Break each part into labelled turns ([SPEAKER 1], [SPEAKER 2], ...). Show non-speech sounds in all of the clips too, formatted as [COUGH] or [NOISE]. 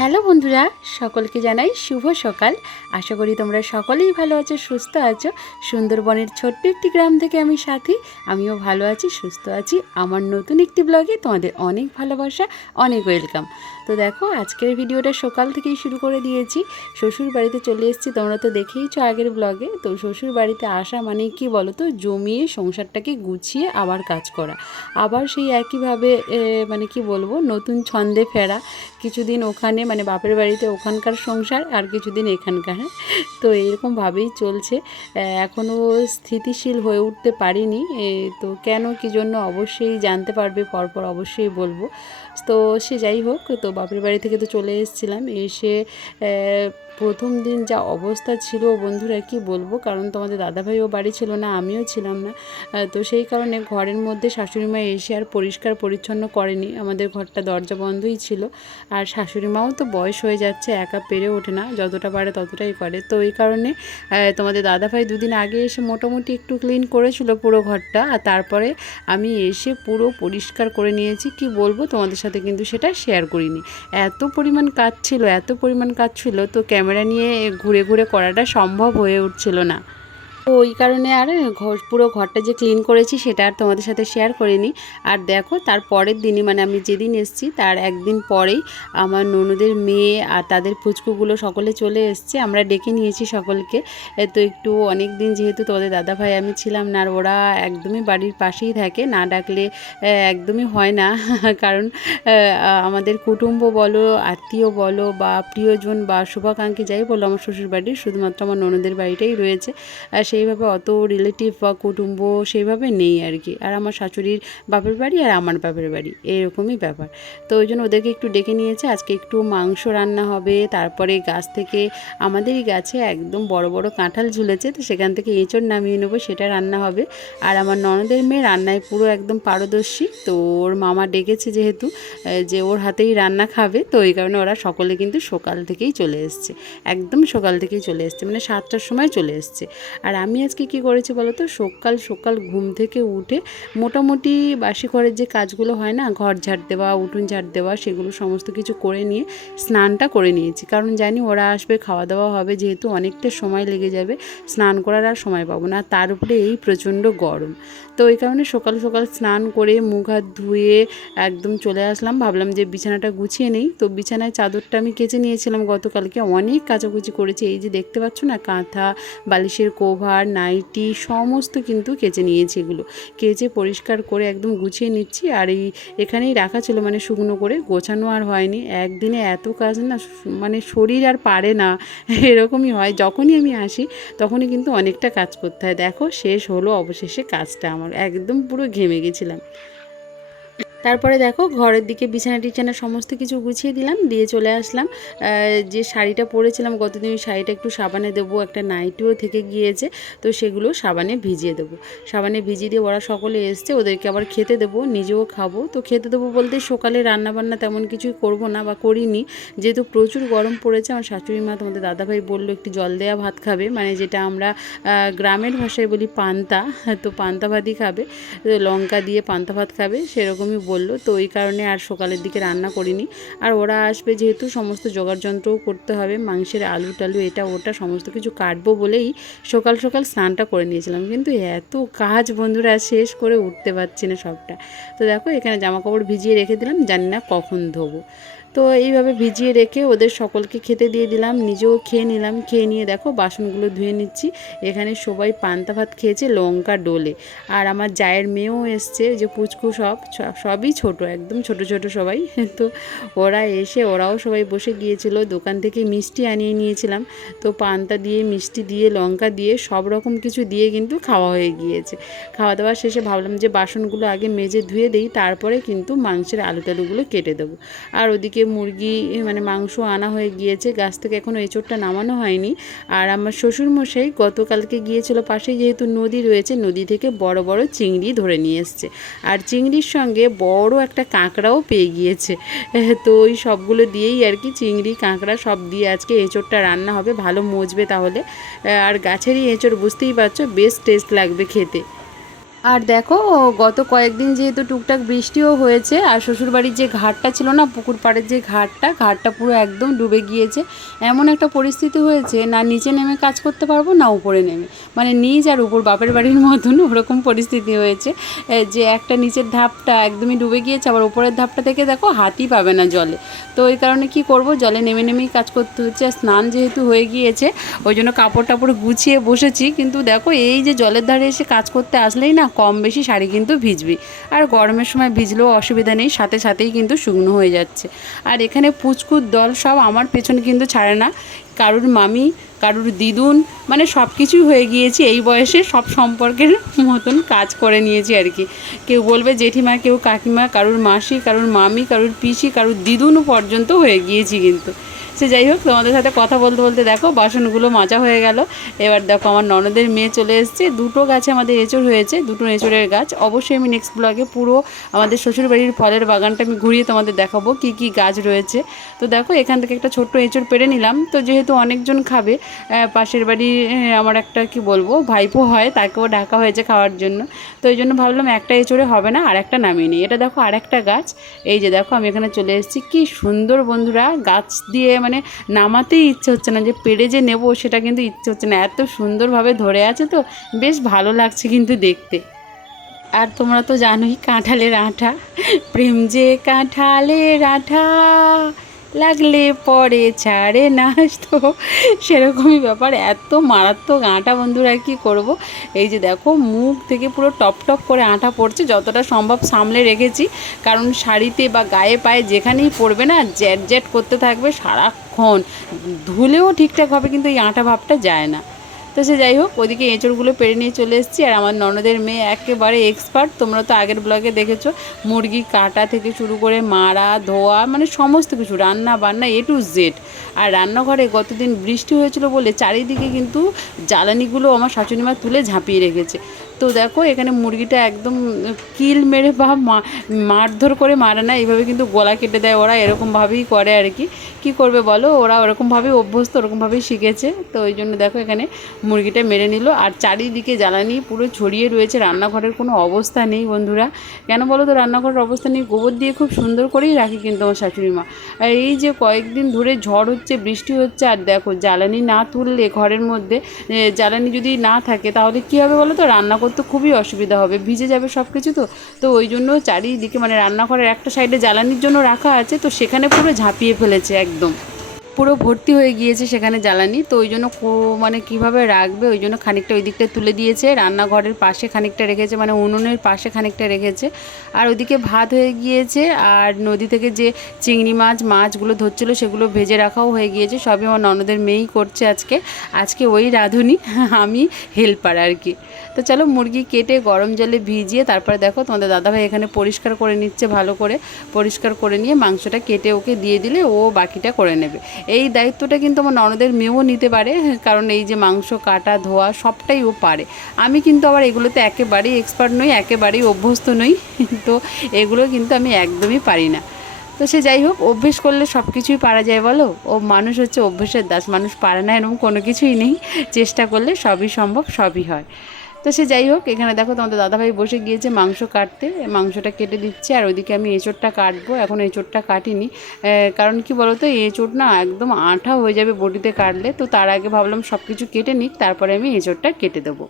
[SPEAKER 1] Hello বন্ধুরা, সকলকে জানাই শুভ সকাল। আশা করি তোমরা সকলেই ভালো আছো, সুস্থ আছো। সুন্দরবনের ছোট্ট একটি গ্রাম থেকে আমি সাথী। আমিও ভালো আছি, সুস্থ আছি। আমার নতুন একটি ব্লগে তোমাদের অনেক ভালোবাসা, অনেক ওয়েলকাম। তো দেখো, আজকের ভিডিওটা সকাল থেকেই শুরু করে দিয়েছি। শ্বশুর বাড়িতে চলে এসেছি, তোমরা তো দেখেইছো আগের ব্লগে। তো শ্বশুর বাড়িতে আসা মানে কি বলো তো জমিয়ে সংসারটাকে গুছিয়ে আবার কাজ করা। আবার সেই একইভাবে মানে কি বলব, নতুন ছন্দে ফেরা। কিছুদিন ওখানে মানে বাপের বাড়িতে ওখানকার সংসার আর কিছুদিন এখানকার। তো এরকমভাবেই চলছে। এখনও স্থিতিশীল হয়ে উঠতে পারিনি। তো কেন কি জন্য অবশ্যই জানতে পারবে, পরপর অবশ্যই বলব। তো সে যাই হোক, তো বাপের বাড়ি থেকে তো চলে এসেছিলাম। এসে প্রথম দিন যা অবস্থা ছিল বন্ধুরা, কি বলব? কারণ তোমাদের দাদাভাইও বাড়ি ছিল না, আমিও ছিলাম না। তো সেই কারণে ঘরের মধ্যে শাশুড়ি মা এসে আর পরিষ্কার পরিচ্ছন্ন করেনি। আমাদের ঘরটা দরজা বন্ধই ছিল। আর শাশুড়ি মাও তো বয়স হয়ে যাচ্ছে, একা পেরে ওঠে না, যতটা পারে ততটাই করে। তো এই কারণে তোমাদের দাদাভাই দুদিন আগে এসে মোটামুটি একটু ক্লিন করেছিল পুরো ঘরটা। আর তারপরে আমি এসে পুরো পরিষ্কার করে নিয়েছি। কি বলব? তোমাদের সাথে কিন্তু সেটা শেয়ার করিনি। এত পরিমাণ কাজ ছিল, এত পরিমাণ কাজ ছিল, তো ক্যামেরা নিয়ে ঘুরে ঘুরে করাটা সম্ভব হয়ে উঠছিল না। তো ওই কারণে আর ঘর, পুরো ঘরটা যে ক্লিন করেছি সেটা আর তোমাদের সাথে শেয়ার করিনি। আর দেখো, তার পরের দিনই মানে আমি যেদিন এসেছি, তার একদিন পরেই আমার ননদের মেয়ে আর তাদের পুচকুগুলো সকলে চলে এসছে। আমরা ডেকে নিয়েছি সকলকে। তো একটু অনেক দিন যেহেতু তোমাদের দাদা ভাই আমি ছিলাম না, আর ওরা একদমই বাড়ির পাশেই থাকে, না ডাকলে একদমই হয় না। [LAUGHS] কারণ আমাদের কুটুম্ব বলো, আত্মীয় বলো বা প্রিয়জন বা শুভাকাঙ্ক্ষী যাই বলো, আমার শ্বশুর বাড়ির শুধুমাত্র আমার ননদের বাড়িটাই রয়েছে। আর সেইভাবে অত রিলেটিভ বা কুটুম্ব সেইভাবে নেই আর কি। আর আমার শাশুড়ির বাপের বাড়ি আর আমার বাপের বাড়ি, এরকমই ব্যাপার। তো ওই জন্য ওদেরকে একটু ডেকে নিয়েছে, আজকে একটু মাংস রান্না হবে, তারপরে গাছ থেকে আমাদেরই গাছে একদম বড় বড় কাঁঠাল ঝুলেছে, তো সেখান থেকে এঁচড় নামিয়ে নেব, সেটা রান্না হবে। আর আমার ননদের মেয়ে রান্নায় পুরো একদম পারদর্শী, তো ওর মামা ডেকেছে যেহেতু যে ওর হাতেই রান্না খাবে, তো এই কারণে ওরা সকলে কিন্তু সকাল থেকেই চলে এসছে, একদম সকাল থেকেই চলে এসছে মানে সাতটার সময় চলে এসছে। আর আমি আজকে কি করেছি বলো তো? সকাল সকাল ঘুম থেকে উঠে মোটামুটি বাসি ঘরের যে কাজগুলো হয় না, ঘর ঝাড় দেওয়া, উঠুন ঝাড় দেওয়া, সেগুলো সমস্ত কিছু করে নিয়ে স্নানটা করে নিয়েছি। কারণ জানি ওরা আসবে খাওয়া দাওয়া হবে, যেহেতু অনেকটা সময় লেগে যাবে, স্নান করার আর সময় পাবো না। তার উপরে এই প্রচণ্ড গরম। তো ওই কারণে সকাল সকাল স্নান করে মুখ হাত ধুয়ে একদম চলে আসলাম। ভাবলাম যে বিছানাটা গুছিয়ে নেই। তো বিছানায় চাদরটা আমি কেচে নিয়েছিলাম গতকালকে। অনেক কাচাকুচি করেছি। এই যে দেখতে পাচ্ছ না, কাঁথা, বালিশের কোভার নাইটি, সমস্ত কিন্তু কেচে নিয়েছি এগুলো। কেচে পরিষ্কার করে একদম গুছিয়ে নিচ্ছি আর এই এখানেই রাখা ছিল মানে শুকনো করে, গোছানো আর হয়নি। একদিনে এত কাজ না মানে শরীর আর পারে না, এরকমই হয়। যখনই আমি আসি, তখনই কিন্তু অনেকটা কাজ করতে হয়। দেখো, শেষ হলো অবশেষে কাজটা আমার, একদম পুরো ঘেমে গেছিলাম। তারপরে দেখো ঘরের দিকে বিছানা টিছানা সমস্ত কিছু গুছিয়ে দিলাম, দিয়ে চলে আসলাম। যে শাড়িটা পরেছিলাম, গতদিন ওই শাড়িটা একটু সাবানে দেবো, একটা নাইটিও থেকে গিয়েছে, তো সেগুলো সাবানে ভিজিয়ে দেবো। সাবানে ভিজিয়ে দিয়ে ওরা সকলে এসছে, ওদেরকে আবার খেতে দেবো, নিজেও খাব। তো খেতে দেবো বলতে সকালে রান্না বান্না তেমন কিছুই করব না বা করিনি। যেহেতু প্রচুর গরম পড়েছে, আমার শাশুড়ি মা তোমাদের দাদাভাই বলল, একটু জল দেওয়া ভাত খাবে। মানে যেটা আমরা গ্রামের ভাষায় বলি পান্তা, তো পান্তা ভাতই খাবে। লঙ্কা দিয়ে পান্তা ভাত খাবে, সেরকমই বলল, তো ওই কারণে আর সকালের দিকে রান্না করিনি। আর ওরা আসবে যেহেতু সমস্ত জোগাড় যন্ত্রও করতে হবে, মাংসের আলু টালু, এটা ওটা সমস্ত কিছু কাটবো বলেই সকাল সকাল স্নানটা করে নিয়েছিলাম। কিন্তু এত কাজ বন্ধুরা, শেষ করে উঠতে পারছি না সবটা। তো দেখো, এখানে জামা কাপড় ভিজিয়ে রেখে দিলাম, জানি না কখন ধোবো। তো এইভাবে ভিজিয়ে রেখে ওদের সকলকে খেতে দিয়ে দিলাম। নিজেও খেয়ে নিলাম। খেয়ে নিয়ে দেখো বাসনগুলো ধুয়ে নিচ্ছি। এখানে সবাই পান্তা ভাত খেয়েছে লঙ্কা ডোলে। আর আমার জায়ের মেয়েও এসছে যে পুচকু সব সবই ছোট, একদম ছোট ছোট সবাই। [LAUGHS] তো ওরা এসে, ওরাও সবাই বসে গিয়েছিল। দোকান থেকে মিষ্টি আনিয়ে নিয়েছিলাম। তো পান্তা দিয়ে, মিষ্টি দিয়ে, লঙ্কা দিয়ে, সব রকম কিছু দিয়ে কিন্তু খাওয়া হয়ে গিয়েছে। খাওয়া দাওয়া শেষে ভাবলাম যে বাসনগুলো আগে মেজে ধুয়ে দিই, তারপরে কিন্তু মাংসের আলু টালুগুলো কেটে দেবো। আর ওদিকে মুরগি মানে মাংস আনা হয়ে গিয়েছে। গাছ থেকে এখনও এঁচোড়টা নামানো হয়নি। আর আমার শ্বশুরমশাই গতকালকে গিয়েছিল পাশেই যেহেতু নদী রয়েছে, নদী থেকে বড় বড় চিংড়ি ধরে নিয়ে এসছে। আর চিংড়ির সঙ্গে বড় একটা কাঁকড়াও পেয়ে গিয়েছে। তো ওই সবগুলো দিয়েই আর কি চিংড়ি, কাঁকড়া সব দিয়ে আজকে এঁচোড়টা রান্না হবে। ভালো মজবে তাহলে। আর গাছেরই এঁচোড়, বুঝতেই পারছ, বেশ টেস্ট লাগবে খেতে। আর দেখো, গত কয়েকদিন যেহেতু টুকটাক বৃষ্টিও হয়েছে, আর শ্বশুরবাড়ির যে ঘাটটা ছিল না, পুকুর পাড়ের যে ঘাটটা ঘাটটা পুরো একদম ডুবে গিয়েছে। এমন একটা পরিস্থিতি হয়েছে, না নিচে নেমে কাজ করতে পারব, না উপরে নেমে। মানে নিচ আর উপর, বাপের বাড়ির মতন ওরকম পরিস্থিতি হয়েছে যে একটা নিচের ধাপটা একদমই ডুবে গিয়েছে, আবার উপরের ধাপটা থেকে দেখো হাতই পাবে না জলে। তো ওই কারণে কি করব, জলে নেমে নেমেই কাজ করতে হচ্ছে, আর স্নান যেহেতু হয়ে গিয়েছে, ওই জন্য কাপড় টাপড় গুছিয়ে বসেছি, কিন্তু দেখো এই যে জলের ধারে এসে কাজ করতে আসলেই না কম বেশি শাড়ি কিন্তু ভিজবে। আর গরমের সময় ভিজলেও অসুবিধা নেই, সাথে সাথেই কিন্তু শুকনো হয়ে যাচ্ছে। আর এখানে পুচকুর দল সব আমার পেছনে কিন্তু ছাড়ে না। কারুর মামি, কারুর দিদুন মানে সব কিছুই হয়ে গিয়েছি এই বয়সে, সব সম্পর্কের মতন কাজ করে নিয়েছি আর কি। কেউ বলবে জেঠিমা, কেউ কাকিমা, কারুর মাসি, কারুর মামি, কারুর পিসি, কারুর দিদুনও পর্যন্ত হয়ে গিয়েছি কিন্তু। সে যাই হোক, তোমাদের সাথে কথা বলতে বলতে দেখো, বাসনগুলো মাজা হয়ে গেল। এবার দেখো, আমার ননদের মেয়ে চলে এসেছে। দুটো গাছে আমাদের এঁচড় হয়েছে, দুটো এঁচড়ের গাছ। অবশ্যই আমি নেক্সট ব্লগে পুরো আমাদের শ্বশুরবাড়ির ফলের বাগানটা আমি ঘুরিয়ে তোমাদের দেখাবো, কি কি গাছ রয়েছে। তো দেখো, এখান থেকে একটা ছোট্ট এঁচড় পেরে নিলাম। তো যেহেতু অনেকজন খাবে পাশের বাড়ি আমার একটা কি বলব, ভাইপো হয়, তাকেও ডাকা হয়েছে খাওয়ার জন্য। তো এই জন্য ভাবলাম একটা এঁচড়ে হবে না আর একটা নামিয়ে নিই। এটা দেখো আর একটা গাছ। এই যে দেখো, আমি এখানে চলে এসেছি। কি সুন্দর বন্ধুরা, গাছ দিয়ে মানে নামাতেই ইচ্ছে হচ্ছে না, যে পেড়ে যে নেব সেটা কিন্তু ইচ্ছে হচ্ছে না। এত সুন্দরভাবে ধরে আছে তো, বেশ ভালো লাগছে কিন্তু দেখতে। আর তোমরা তো জানোই, কাঁঠালের আঠা, প্রেম যে কাঁঠালের আঠা লাগলে পরে ছাড়ে না, তো সেরকমই ব্যাপার। এত মারাত্মক আটা বন্ধুরা, কি করব? এই যে দেখো, মুখ থেকে পুরো টপ টপ করে আটা পড়ছে, যতটা সম্ভব সামলে রেখেছি। কারণ শাড়িতে বা গায়ে পায়ে যেখানেই পড়বে না, জ্যাট জ্যাট করতে থাকবে সারাক্ষণ। ধুলেও ঠিকঠাকভাবে কিন্তু এই আটা ভাবটা যায় না। তো সে যাই হোক ওইদিকে এঁচড়গুলো পেরে নিয়ে চলে এসেছি। আর আমার ননদের মেয়ে একেবারে এক্সপার্ট তোমরা তো আগের ব্লগে দেখেছ, মুরগি কাটা থেকে শুরু করে মারা, ধোয়া মানে সমস্ত কিছু, রান্না বান্না এ টু জেড আর রান্নাঘরে গতদিন বৃষ্টি হয়েছিল বলে চারিদিকে কিন্তু জ্বালানিগুলো আমার শাশুড়িমা তুলে ঝাঁপিয়ে রেখেছে। তো দেখো, এখানে মুরগিটা একদম কিল মেরে বা মারধর করে মারে না, এইভাবে কিন্তু গলা কেটে দেয় ওরা, এরকমভাবেই করে আর কি। কি করবে বলো, ওরা ওরকমভাবেই অভ্যস্ত, ওরকমভাবেই শিখেছে। তো ওই জন্য দেখো, এখানে মুরগিটা মেরে নিল। আর চারিদিকে জ্বালানি পুরো ছড়িয়ে রয়েছে, রান্নাঘরের কোনো অবস্থা নেই বন্ধুরা। কেন বলো তো, রান্নাঘরের অবস্থা নেই? গোবর দিয়ে খুব সুন্দর করেই রাখি কিন্তু আমার শাশুড়ি মা। আর এই যে কয়েকদিন ধরে ঝড় হচ্ছে, বৃষ্টি হচ্ছে, আর দেখো, জ্বালানি না তুললে ঘরের মধ্যে জ্বালানি যদি না থাকে, তাহলে কী হবে বলো তো? রান্না করতে খুবই অসুবিধা হবে। ভিজে যাবে সব কিছু তো। তো ওই জন্য চারিদিকে মানে রান্নাঘরের একটা সাইডে জ্বালানির জন্য রাখা আছে, তো সেখানে পুরো ঝাঁপিয়ে ফেলেছে একদম। পুরো ভর্তি হয়ে গিয়েছে সেখানে জ্বালানি, তো ওই জন্য মানে কীভাবে রাখবে, ওই জন্য খানিকটা ওই দিকটা তুলে দিয়েছে, রান্নাঘরের পাশে খানিকটা রেখেছে মানে উনুনের পাশে খানিকটা রেখেছে। আর ওইদিকে ভাত হয়ে গিয়েছে, আর নদী থেকে যে চিংড়ি মাছ, মাছগুলো ধরছিল, সেগুলো ভেজে রাখাও হয়ে গিয়েছে। সবই আমার ননদের মেয়েই করছে আজকে। আজকে ওই রাঁধুনি, [LAUGHS] আমি হেল্পার আর কি। তো চলো মুরগি কেটে গরম জলে ভিজিয়ে, তারপরে দেখো তোমাদের দাদাভাই এখানে পরিষ্কার করে নিচ্ছে ভালো করে। পরিষ্কার করে নিয়ে মাংসটা কেটে ওকে দিয়ে দিলে ও বাকিটা করে নেবে। এই দায়িত্বটা কিন্তু আমার ননদের মেয়েও নিতে পারে, কারণ এই যে মাংস, কাটা, ধোয়া সবটাই ও পারে। আমি কিন্তু আবার এগুলোতে একেবারেই এক্সপার্ট নই, একেবারেই অভ্যস্ত নই, তো এগুলো কিন্তু আমি একদমই পারি না। তো সে যাই হোক, অভ্যেস করলে সব কিছুই পারা যায় বলো? ও মানুষ হচ্ছে অভ্যেসের দাস, মানুষ পারে না এরকম কোনো কিছুই নেই। চেষ্টা করলে সবই সম্ভব, সবই হয়। তো সে যাই হোক, এখানে দেখো তোমাদের দাদাভাই বসে গিয়েছে মাংস কাটতে। মাংসটা কেটে দিচ্ছে, আর ওইদিকে আমি এঁচোড়টা কাটবো। এখন এঁচোড়টা কাটিনি। কারণ কি বলতো এঁচোড় না একদম আঠা হয়ে যাবে বটিতে কাটলে। তো তার আগে ভাবলাম সব কিছু কেটে নিক, তারপরে আমি এঁচোড়টা কেটে দেবো।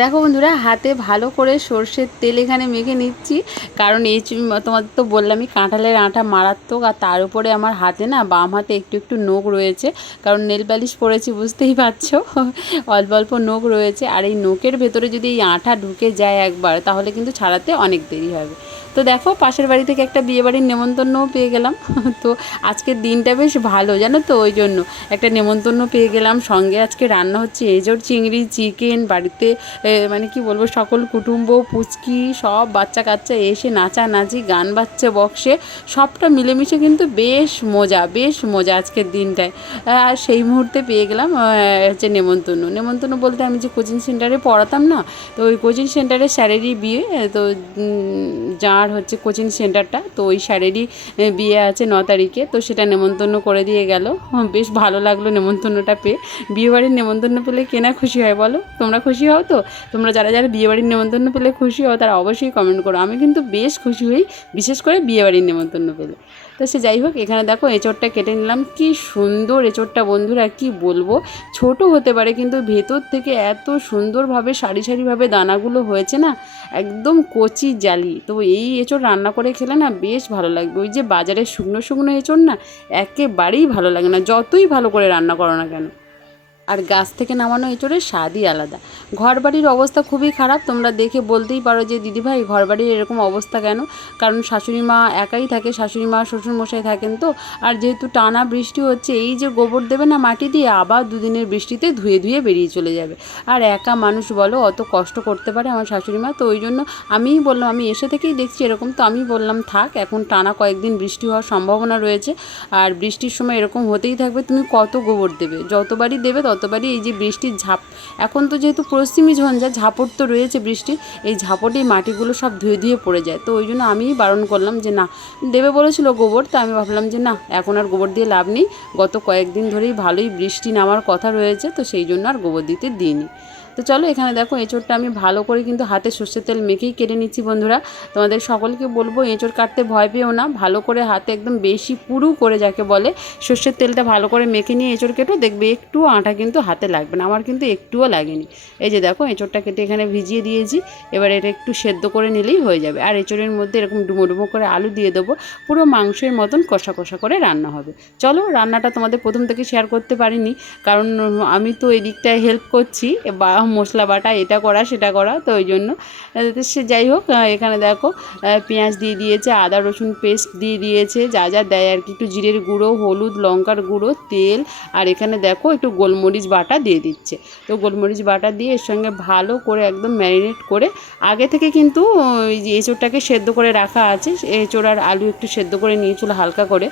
[SPEAKER 1] দেখো বন্ধুরা, হাতে ভালো করে সর্ষের তেল এখানে মেখে নিচ্ছি। কারণ এই তোমাদের তো বললামই, কাঁঠালের আঁটা মারাত্মক, আর তার উপরে আমার হাতে না, বাম হাতে একটু একটু নোখ রয়েছে। কারণ নেল পালিশ পরেছি, বুঝতেই পারছ? [LAUGHS] অল্প অল্প নোখ রয়েছে। আর এই নোকের ভেতরে যদি এই আঁটা ঢুকে যায় একবার, তাহলে কিন্তু ছাড়াতে অনেক দেরি হবে। তো দেখো পাশের বাড়ি থেকে একটা বিয়েবাড়ির নেমন্তন্নও পেয়ে গেলাম। [LAUGHS] তো আজকের দিনটা বেশ ভালো জানো তো ওই জন্য। একটা নেমন্তন্ন পেয়ে গেলাম সঙ্গে আজকে রান্না হচ্ছে এজোর চিংড়ি চিকেন বাড়িতে মানে কি বলব সকল কুটুম্ব পুচকি সব বাচ্চা কাচ্চা এসে নাচানাচি গান বাজছে বক্সে সবটা মিলেমিশে কিন্তু বেশ মজা বেশ মজা আজকের দিনটায়। আর সেই মুহূর্তে পেয়ে গেলাম হচ্ছে নেমন্তন্ন। নেমন্তন্ন বলতে আমি যে কোচিং সেন্টারে পড়াতাম না তো ওই কোচিং সেন্টারে স্যারেরই বিয়ে তো উম, যার হচ্ছে কোচিং সেন্টারটা, তো ওই স্যারেরই বিয়ে আছে ন তারিখে, তো সেটা নেমন্তন্ন করে দিয়ে গেল। বেশ ভালো লাগল নেমন্তন্নটা পেয়ে। বিয়েবাড়ির নেমন্তন্ন পেলে কেনা খুশি হয় বলো? তোমরা খুশি হও তো? তোমরা যারা যারা বিয়েবাড়ির নেমন্তন্ন পেলে খুশি হও, তারা অবশ্যই কমেন্ট করো। আমি কিন্তু বেশ খুশি হই, বিশেষ করে বিয়েবাড়ির নেমন্তন্ন পেলে। তো সে যাই হোক, এখানে দেখো এঁচড়টা কেটে নিলাম। কি সুন্দর এঁচড়টা বন্ধুরা কি বলব? ছোট হতে পারে, কিন্তু ভেতর থেকে এত সুন্দরভাবে, সারি সারিভাবে দানাগুলো হয়েছে না, একদম কচি জালি। তো এই এঁচড় রান্না করে খেলে না বেশ ভালো লাগবে। ওই যে বাজারে শুকনো শুকনো এঁচড় না, একেবারেই ভালো লাগে না, যতই ভালো করে রান্না করো না কেন। আর গাছ থেকে নামানো এঁচোড়ের স্বাদই আলাদা। ঘর বাড়ির অবস্থা খুবই খারাপ, তোমরা দেখে বলতেই পারো যে, দিদিভাই ঘর বাড়ির এরকম অবস্থা কেন? কারণ শাশুড়ি মা একাই থাকে, শাশুড়ি মা, শ্বশুরমশাই থাকেন তো। আর যেহেতু টানা বৃষ্টি হচ্ছে, এই যে গোবর দেবে না মাটি দিয়ে, আবার দুদিনের বৃষ্টিতে ধুয়ে ধুয়ে বেরিয়ে চলে যাবে। আর একা মানুষ বলো, অত কষ্ট করতে পারে আমার শাশুড়ি মা, তো ওই জন্য আমিই বললাম, আমি এসে থেকেই দেখছি এরকম, তো আমি বললাম, থাক, এখন টানা কয়েকদিন বৃষ্টি হওয়ার সম্ভাবনা রয়েছে। আর বৃষ্টির সময় এরকম হতেই থাকবে, তুমি কত গোবর দেবে? যতবারই দেবে ততবারই এই যে বৃষ্টির ঝাপ, এখন তো যেহেতু পশ্চিমী ঝঞ্ঝা, ঝাপট তো রয়েছে বৃষ্টির এই ঝাপটেই মাটিগুলো সব ধুয়ে ধুয়ে পড়ে যায়। তো ওই জন্য আমিই বারণ করলাম যে না, দেবে বলেছিল গোবর, তো আমি ভাবলাম যে না, এখন আর গোবর দিয়ে লাভ নেই, গত কয়েকদিন ধরেই ভালোই বৃষ্টি নামার কথা রয়েছে, তো সেই জন্য আর গোবর দিতে দিইনি। তো চলো এখানে দেখো এঁচোড়টা আমি ভালো করে কিন্তু হাতে সর্ষের তেল মেখেই কেটে নিচ্ছি, বন্ধুরা। তোমাদের সকলকে বলব, এঁচোড় কাটতে ভয় পেও না। ভালো করে হাতে একদম বেশি পুরু করে যাকে বলে, সর্ষের তেলটা ভালো করে মেখে নিয়ে এঁচোড় কেটো, দেখবে একটু আটা কিন্তু হাতে লাগবে না। আমার কিন্তু একটুও লাগেনি। এই যে দেখো, এঁচোড়টা কেটে এখানে ভিজিয়ে দিয়েছি। এবার এটা একটু সেদ্ধ করে নিলেই হয়ে যাবে। আর এঁচোড়ের মধ্যে এরকম ডুমো ডুমো করে আলু দিয়ে দেবো। পুরো মাংসের মতন কষা কষা করে রান্না হবে। চলো, রান্নাটা তোমাদের প্রথম থেকে শেয়ার করতে পারিনি। কারণ আমি তো এদিকটায় হেল্প করছি, বা মশলা বাটা, এটা করা, সেটা করা, তো ওই জন্য। সে যাই হোক এখানে দেখো পেঁয়াজ দিয়ে দিয়েছে, আদা, রসুন পেস্ট দিয়ে দিয়েছে, যা যা দেয় আর কি। একটু জিরের গুঁড়ো, হলুদ, লঙ্কার গুঁড়ো, তেল, আর এখানে দেখো, একটু গোলমরিচ বাটা দিয়ে দিচ্ছে। তো গোলমরিচ বাটা দিয়ে এর সঙ্গে ভালো করে একদম ম্যারিনেট করে, আগে থেকে কিন্তু ওই যে এঁচোড়টাকে সেদ্ধ করে রাখা আছে, এঁচোড় আর আলু একটু সেদ্ধ করে নিয়েছিল হালকা করে।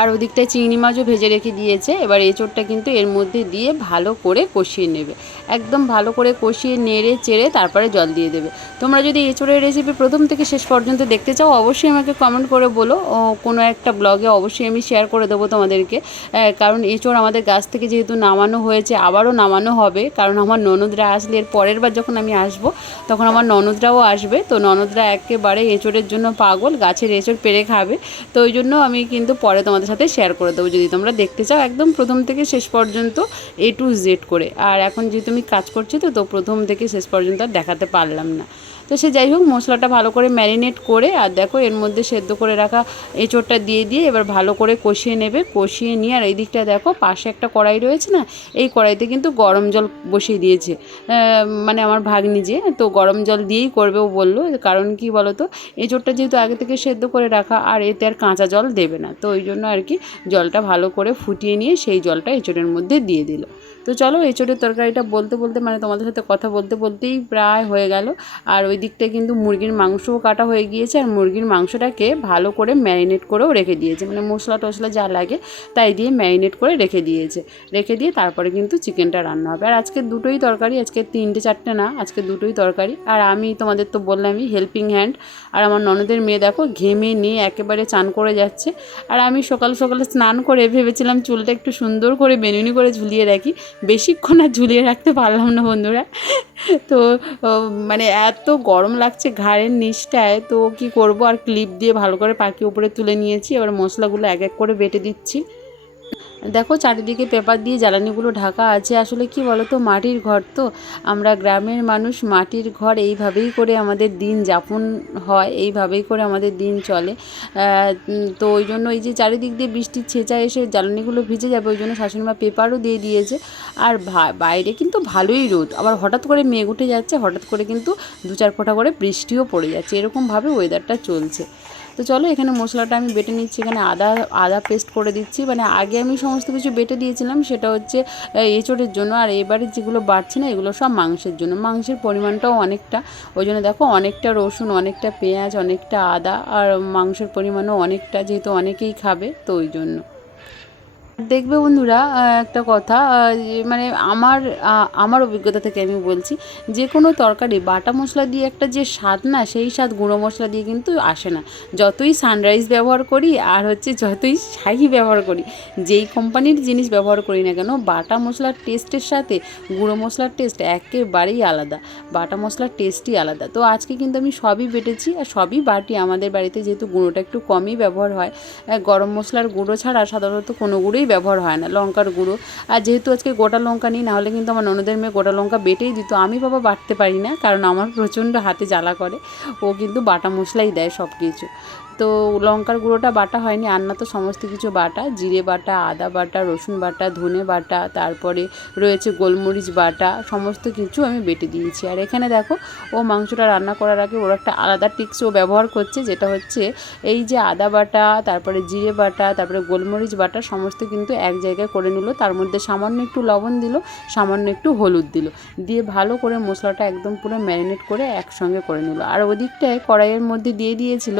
[SPEAKER 1] আর ওদিকটায় চিংড়ি মাছও ভেজে রেখে দিয়েছে। এবার এঁচোড়টা কিন্তু এর মধ্যে দিয়ে ভালো করে কষিয়ে নেবে। একদম ভালো করে কষিয়ে নেড়ে চেড়ে তারপরে জল দিয়ে দেবে। তোমরা যদি এঁচোড়ের রেসিপি প্রথম থেকে শেষ পর্যন্ত দেখতে চাও, অবশ্যই আমাকে কমেন্ট করে বলো। কোনো একটা ব্লগে অবশ্যই আমি শেয়ার করে দেবো তোমাদেরকে। কারণ এঁচোড় আমাদের গাছ থেকে যেহেতু নামানো হয়েছে, আবারও নামানো হবে। কারণ আমার ননদরা আসলে এর পরের বার যখন আমি আসব, তখন আমার ননদরাও আসবে। তো ননদরা একেবারে এঁচোড়ের জন্য পাগল, গাছের এঁচোড় পেরে খাবে। তো ওই জন্য আমি কিন্তু পরে তোমাদের সাথে শেয়ার করে দেবো। যদি তোমরা দেখতে চাও, একদম প্রথম থেকে শেষ পর্যন্ত এ টু জেড করে। আর এখন যেহেতু আমি কাজ করছি তো তো প্রথম থেকে শেষ পর্যন্ত আর দেখাতে পারলাম না। তো সে যাই হোক, মশলাটা ভালো করে ম্যারিনেট করে, আর দেখো এর মধ্যে সেদ্ধ করে রাখা এঁচোড়টা দিয়ে দিয়ে এবার ভালো করে কষিয়ে নেবে। কষিয়ে নিয়ে, আর এই দিকটা দেখো পাশে একটা কড়াই রয়েছে না, এই কড়াইতে কিন্তু গরম জল বসিয়ে দিয়েছে। মানে আমার ভাগ্নি যে, তো গরম জল দিয়েই করবে ও বলল। কারণ কি বলো তো এঁচোড়টা যেহেতু আগে থেকে সেদ্ধ করে রাখা, আর এতে আর কাঁচা জল দেবে না। তো ওই জন্য আর কি জলটা ভালো করে ফুটিয়ে নিয়ে সেই জলটা এঁচোড়ের মধ্যে দিয়ে দিল। তো চলো এঁচোড়ের তরকারিটা বলতে বলতে মানে তোমাদের সাথে কথা বলতে বলতেই প্রায় হয়ে গেল। আর ওই দিকটায় কিন্তু মুরগির মাংসও কাটা হয়ে গিয়েছে, আর মুরগির মাংসটাকে ভালো করে ম্যারিনেট করেও রেখে দিয়েছে। মানে মশলা টশলা যা লাগে তাই দিয়ে ম্যারিনেট করে রেখে দিয়েছে। রেখে দিয়ে তারপরে কিন্তু চিকেনটা রান্না হবে। আর আজকে দুটোই তরকারি, আজকে তিনটে চারটে না, আজকে দুটোই তরকারি। আর আমি তোমাদের তো বললামই হেল্পিং হ্যান্ড আর আমার ননদের মেয়ে দেখো ঘেমে নিয়ে একেবারে চান করে যাচ্ছে। আর আমি সকাল সকালে স্নান করে ভেবেছিলাম চুলটা একটু সুন্দর করে বেনুনি করে ঝুলিয়ে রাখি। বেশিক্ষণ আর ঝুলিয়ে রাখতে পারলাম না বন্ধুরা। তো মানে এত গরম লাগছে ঘাড়ের নিচটায়, তো কি করব? আর ক্লিপ দিয়ে ভালো করে পাখি উপরে তুলে নিয়েছি। এবার মশলাগুলো এক এক করে বেটে দিচ্ছি। দেখো চারিদিকে পেপার দিয়ে জ্বালানিগুলো ঢাকা আছে। আসলে কি বলতো, মাটির ঘর তো। আমরা গ্রামের মানুষ, মাটির ঘর এইভাবেই করে আমাদের দিন যাপন হয়, এইভাবেই করে আমাদের দিন চলে। তো ওই জন্য এই যে চারিদিক দিয়ে বৃষ্টির ছেঁচা এসে জ্বালানিগুলো ভিজে যাবে, ওই জন্য শাশুড়িমা পেপারও দিয়ে দিয়েছে। আর বাইরে কিন্তু ভালোই রোদ। আবার হঠাৎ করে মেঘ উঠে যাচ্ছে, হঠাৎ করে কিন্তু দু চার ফোঁটা করে বৃষ্টিও পড়ে যাচ্ছে। এরকমভাবে ওয়েদারটা চলছে। তো চলো এখানে মশলাটা আমি বেটে নিচ্ছি, এখানে আদা আদা পেস্ট করে দিচ্ছি। মানে আগে আমি সমস্ত কিছু বেটে দিয়েছিলাম, সেটা হচ্ছে এঁচোড়ের জন্য। আর এবারে যেগুলো বাড়ছে না, এগুলো সব মাংসের জন্য। মাংসের পরিমাণটাও অনেকটা, ওই জন্য দেখো অনেকটা রসুন, অনেকটা পেঁয়াজ, অনেকটা আদা, আর মাংসের পরিমাণও অনেকটা, যেহেতু অনেকেই খাবে, তো ওই জন্য। দেখবে বন্ধুরা একটা কথা মানে আমার আমার অভিজ্ঞতা থেকে আমি বলছি, যে কোনো তরকারি, বাটা মশলা দিয়ে একটা যে স্বাদ না, সেই স্বাদ গুঁড়ো মশলা দিয়ে কিন্তু আসে না। যতই সানরাইজ ব্যবহার করি, আর হচ্ছে যতই শাহি ব্যবহার করি, যেই কোম্পানির জিনিস ব্যবহার করি না কেন, বাটা মশলার টেস্টের সাথে গুঁড়ো মশলার টেস্ট একেবারেই আলাদা। বাটা মশলার টেস্টই আলাদা। তো আজকে কিন্তু আমি সবই বেটেছি, আর সবই বাটি। আমাদের বাড়িতে যেহেতু গুঁড়োটা একটু কমই ব্যবহার হয় গরম মশলার গুঁড়ো ছাড়া সাধারণত কোনো গুঁড়োই ব্যবহার হয় না, লঙ্কার গুঁড়ো। আর যেহেতু আজকে গোটা লঙ্কা নিই, নাহলে কিন্তু আমার ননদের মেয়ে গোটা লঙ্কা বেটেই দিত। আমি বাবা বাটতে পারি না, কারণ আমার প্রচণ্ড হাতে জ্বালা করে। ও কিন্তু বাটা মশলাই দেয় সব কিছু তো লঙ্কার গুঁড়োটা বাটা হয়নি আর না তো সমস্ত কিছু বাটা। জিরে বাটা, আদা বাটা, রসুন বাটা, ধনে বাটা, তারপরে রয়েছে গোলমরিচ বাটা, সমস্ত কিছু আমি বেটে দিয়েছি। আর এখানে দেখো, ও মাংসটা রান্না করার আগে ওর একটা আলাদা টিক্স ও ব্যবহার করছে, যেটা হচ্ছে এই যে আদা বাটা, তারপরে জিরে বাটা, তারপরে গোলমরিচ বাটা, সমস্ত কিন্তু এক জায়গায় করে নিল। তার মধ্যে সামান্য একটু লবণ দিল, সামান্য একটু হলুদ দিল। দিয়ে ভালো করে মশলাটা একদম পুরো ম্যারিনেট করে একসঙ্গে করে নিল। আর ওদিকটায় কড়াইয়ের মধ্যে দিয়ে দিয়েছিল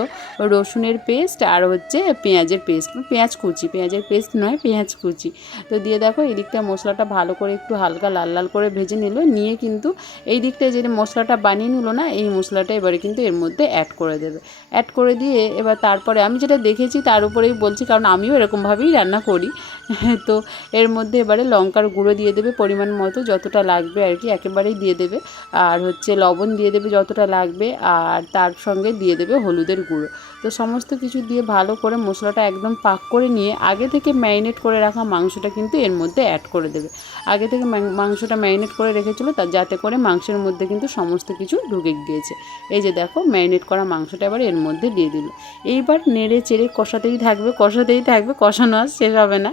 [SPEAKER 1] রসুনের পেস্ট আর হচ্ছে পেঁয়াজের পেস্ট। পেঁয়াজ কুচি, পেঁয়াজের পেস্ট নয়, পেঁয়াজ কুচি। তো দিয়ে দেখো এই দিকটা মশলাটা ভালো করে একটু হালকা লাল লাল করে ভেজে নিল। নিয়ে কিন্তু এই দিকটায় যে মশলাটা বানিয়ে নিল না, এই মশলাটা এবারে কিন্তু এর মধ্যে অ্যাড করে দেবে। অ্যাড করে দিয়ে এবার তারপরে আমি যেটা দেখেছি তার উপরেই বলছি, কারণ আমিও এরকমভাবেই রান্না করি। [LAUGHS] তো এর মধ্যে এবারে লঙ্কার গুঁড়ো দিয়ে দেবে পরিমাণ মতো, যতটা লাগবে আর কি, একেবারেই দিয়ে দেবে। আর হচ্ছে লবণ দিয়ে দেবে যতটা লাগবে, আর তার সঙ্গে দিয়ে দেবে হলুদের গুঁড়ো। তো সমস্ত কিছু দিয়ে ভালো করে মশলাটা একদম পাক করে নিয়ে আগে থেকে ম্যারিনেট করে রাখা মাংসটা কিন্তু এর মধ্যে অ্যাড করে দেবে। আগে থেকে মাংসটা ম্যারিনেট করে রেখেছিলো, তা যাতে করে মাংসের মধ্যে কিন্তু সমস্ত কিছু ঢুকে গিয়েছে। এই যে দেখো, ম্যারিনেট করা মাংসটা এবার এর মধ্যে দিয়ে দিল। এইবার নেড়ে চেড়ে কষাতেই থাকবে কষাতেই থাকবে, কষানো আর শেষ হবে না।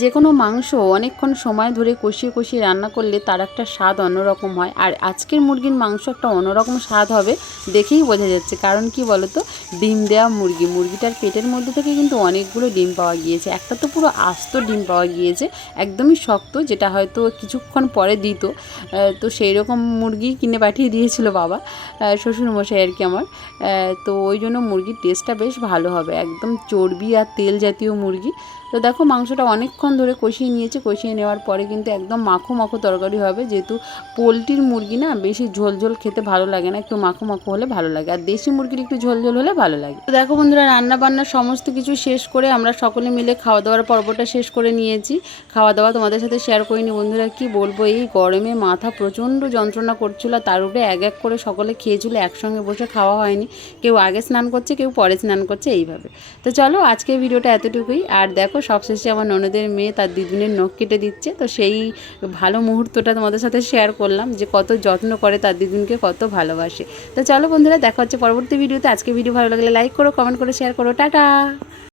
[SPEAKER 1] যে কোনো মাংস অনেকক্ষণ সময় ধরে কষিয়ে কষিয়ে রান্না করলে তার একটা স্বাদ অন্যরকম হয়। আর আজকের মুরগির মাংস একটা অন্যরকম স্বাদ হবে দেখেই বোঝা যাচ্ছে। কারণ কি বলতো? ডিম দেওয়া মুরগি, মুরগিটার পেটের মধ্যে থেকে কিন্তু অনেকগুলো ডিম পাওয়া গিয়েছে। একটা তো পুরো আস্ত ডিম পাওয়া গিয়েছে, একদমই শক্ত, যেটা হয়তো কিছুক্ষণ পরে দিত। তো সেই রকম মুরগি কিনে পাঠিয়ে দিয়েছিল বাবা শ্বশুরমশাই আর কি আমার। তো ওই জন্য মুরগির টেস্টটা বেশ ভালো হবে। একদম চর্বি আর তেল জাতীয় মুরগি। তো দেখো মাংসটা অনেকক্ষণ ধরে কষিয়ে নিয়েছে, কষিয়ে নেওয়ার পরে কিন্তু একদম মাখো মাখো তরকারি হবে। যেহেতু পোলট্রির মুরগি না, বেশি ঝোল ঝোল খেতে ভালো লাগে না, একটু মাখো মাখো হলে ভালো লাগে। আর দেশি মুরগির একটু ঝোল ঝোল হলে ভালো লাগে। তো দেখো বন্ধুরা, রান্না বান্না সমস্ত কিছু শেষ করে আমরা সকলে মিলে খাওয়া দাওয়ার পর্বটা শেষ করে নিয়েছি। খাওয়া দাওয়া তোমাদের সাথে শেয়ার করিনি বন্ধুরা, কি বলব? এই গরমে মাথা প্রচণ্ড যন্ত্রণা করছিল, তার উপরে এক এক করে সকলে খেয়েছিল, একসঙ্গে বসে খাওয়া হয়নি। কেউ আগে স্নান করছে, কেউ পরে স্নান করছে, এইভাবে। তো চলো আজকের ভিডিওটা এতটুকুই। আর দেখো সবশেষে আমার ননদের মেয়ে তার দিদুনের নখ কেটে দিচ্ছে। তো সেই ভালো মুহূর্তটা তোমাদের সাথে শেয়ার করলাম যে কত যত্ন করে তার দিদুনকে কত ভালোবাসে। তো চলো বন্ধুরা, দেখা হচ্ছে পরবর্তী ভিডিওতে আজকে ভিডিও ভালো লাগলে লাইক করো কমেন্ট করে শেয়ার করো। টাটা!